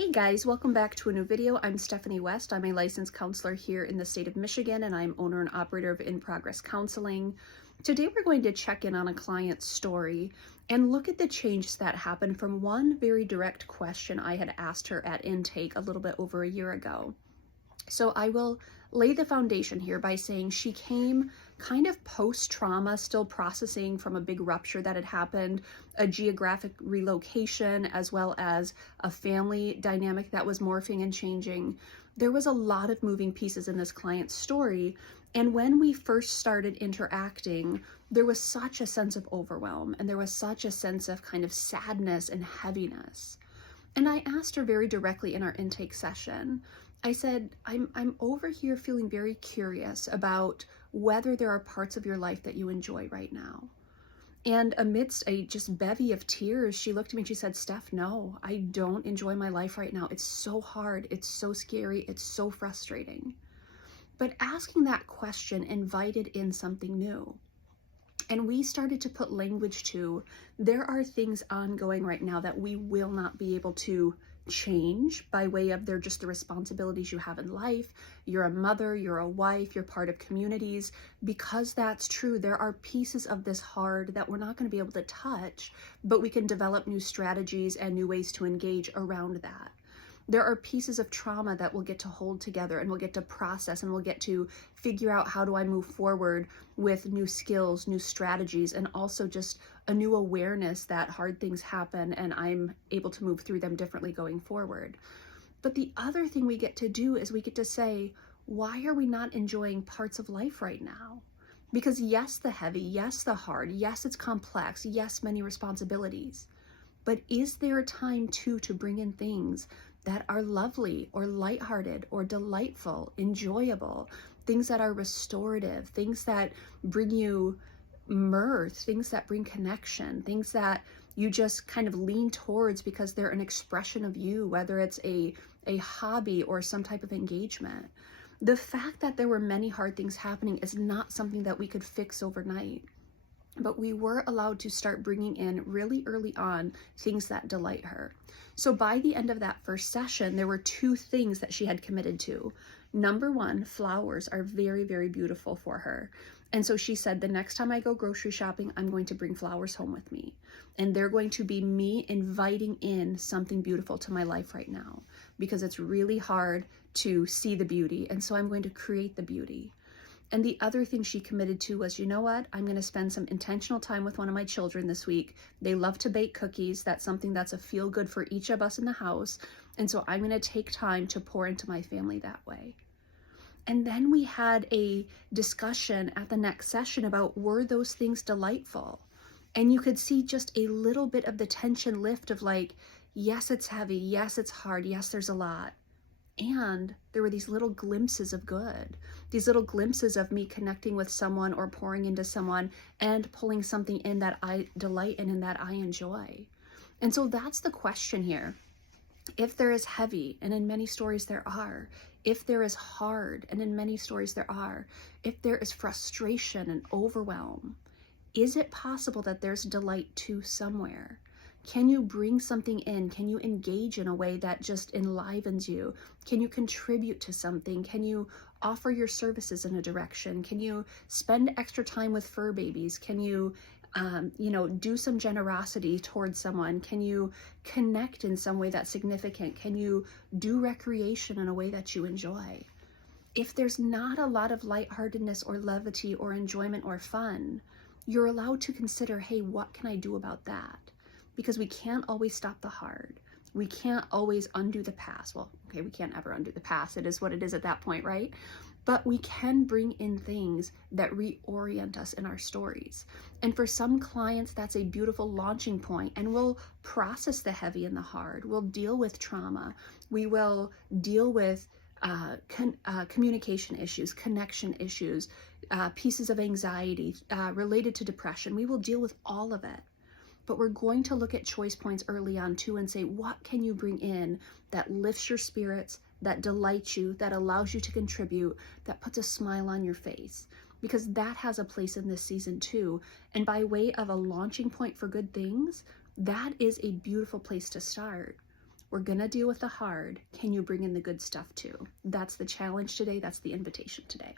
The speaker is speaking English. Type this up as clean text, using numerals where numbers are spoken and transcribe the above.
Hey guys, welcome back to a new video. I'm Stephanie West. I'm a licensed counselor here in the state of Michigan, and I'm owner and operator of In Progress Counseling. Today we're going to check in on a client's story and look at the changes that happened from one very direct question I had asked her at intake a little bit over a year ago. So I will lay the foundation here by saying she came kind of post-trauma, still processing from a big rupture that had happened, a geographic relocation, as well as a family dynamic that was morphing and changing. There was a lot of moving pieces in this client's story. And when we first started interacting, there was such a sense of overwhelm, and there was such a sense of kind of sadness and heaviness. And I asked her very directly in our intake session, I said, I'm over here feeling very curious about whether there are parts of your life that you enjoy right now. And amidst a just bevy of tears, she looked at me and she said, Steph, no, I don't enjoy my life right now. It's so hard. It's so scary. It's so frustrating. But asking that question invited in something new. And we started to put language to, there are things ongoing right now that we will not be able to change by way of they're just the responsibilities you have in life. You're a mother, you're a wife, you're part of communities. Because that's true, there are pieces of this hard that we're not going to be able to touch, but we can develop new strategies and new ways to engage around that. There are pieces of trauma that we'll get to hold together, and we'll get to process, and we'll get to figure out how do I move forward with new skills, new strategies, and also just a new awareness that hard things happen and I'm able to move through them differently going forward. But the other thing we get to do is we get to say, why are we not enjoying parts of life right now? Because yes, the heavy, yes, the hard, yes, it's complex, yes, many responsibilities. But is there a time too to bring in things that are lovely or lighthearted or delightful, enjoyable, things that are restorative, things that bring you mirth, things that bring connection, things that you just kind of lean towards because they're an expression of you, whether it's a hobby or some type of engagement. The fact that there were many hard things happening is not something that we could fix overnight. But we were allowed to start bringing in really early on things that delight her. So by the end of that first session, there were two things that she had committed to. Number one, flowers are very, very beautiful for her. And so she said, the next time I go grocery shopping, I'm going to bring flowers home with me. And they're going to be me inviting in something beautiful to my life right now, because it's really hard to see the beauty. And so I'm going to create the beauty. And the other thing she committed to was, you know what? I'm going to spend some intentional time with one of my children this week. They love to bake cookies. That's something that's a feel good for each of us in the house. And so I'm going to take time to pour into my family that way. And then we had a discussion at the next session about, were those things delightful? And you could see just a little bit of the tension lift of like, yes, it's heavy. Yes, it's hard. Yes, there's a lot. And there were these little glimpses of good, these little glimpses of me connecting with someone or pouring into someone and pulling something in that I delight in and that I enjoy. And so that's the question here. If there is heavy, and in many stories there are, if there is hard, and in many stories there are, if there is frustration and overwhelm, is it possible that there's delight too somewhere? Can you bring something in? Can you engage in a way that just enlivens you? Can you contribute to something? Can you offer your services in a direction? Can you spend extra time with fur babies? Can you, do some generosity towards someone? Can you connect in some way that's significant? Can you do recreation in a way that you enjoy? If there's not a lot of lightheartedness or levity or enjoyment or fun, you're allowed to consider, hey, what can I do about that? Because we can't always stop the hard. We can't always undo the past. Well, okay, we can't ever undo the past. It is what it is at that point, right? But we can bring in things that reorient us in our stories. And for some clients, that's a beautiful launching point, and we'll process the heavy and the hard. We'll deal with trauma. We will deal with communication issues, connection issues, pieces of anxiety related to depression. We will deal with all of it. But we're going to look at choice points early on too and say, what can you bring in that lifts your spirits, that delights you, that allows you to contribute, that puts a smile on your face? Because that has a place in this season too. And by way of a launching point for good things, that is a beautiful place to start. We're going to deal with the hard. Can you bring in the good stuff too? That's the challenge today. That's the invitation today.